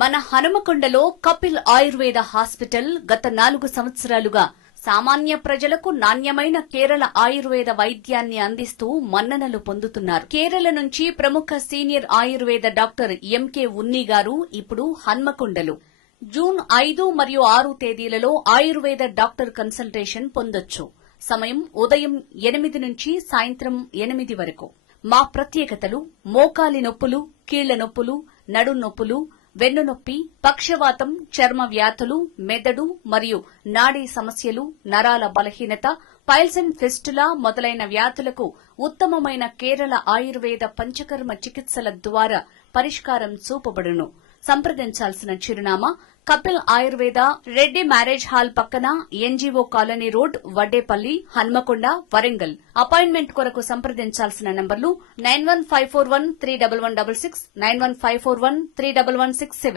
మన హనుమకొండలో కపిల్ ఆయుర్వేద హాస్పిటల్ గత 4 సంవత్సరాలుగా సామాన్య ప్రజలకు నాణ్యమైన కేరళ ఆయుర్వేద వైద్యాన్ని అందిస్తూ మన్ననలు పొందుతున్నారు. కేరళ నుంచి ప్రముఖ సీనియర్ ఆయుర్వేద డాక్టర్ ఎంకే ఉన్ని గారు ఇప్పుడు హన్మకొండలో జూన్ 5 మరియు 6 తేదీలలో ఆయుర్వేద డాక్టర్ కన్సల్టేషన్ పొందొచ్చు. సమయం ఉదయం 8 నుంచి సాయంత్రం 8 వరకు. మా ప్రత్యేకతలు: మోకాలి నొప్పులు, కీళ్ల నొప్పులు, నడుం నొప్పులు, వెన్నునొప్పి, పక్షవాతం, చర్మ వ్యాధులు, మెదడు మరియు నాడీ సమస్యలు, నరాల బలహీనత, పైల్స్ అండ్ ఫిస్టులా మొదలైన వ్యాధులకు ఉత్తమమైన కేరళ ఆయుర్వేద పంచకర్మ చికిత్సల ద్వారా పరిష్కారం చూపబడును. సంప్రదించాల్సిన చిరునామా: కపిల్ ఆయుర్వేద, రెడ్డి మ్యారేజ్ హాల్ పక్కన, NGO colony road, Vaddepalli, Hanamkonda, Warangal. Appointment కొరకు సంప్రదించాల్సిన నంబర్లు 9154131166, 9154131167.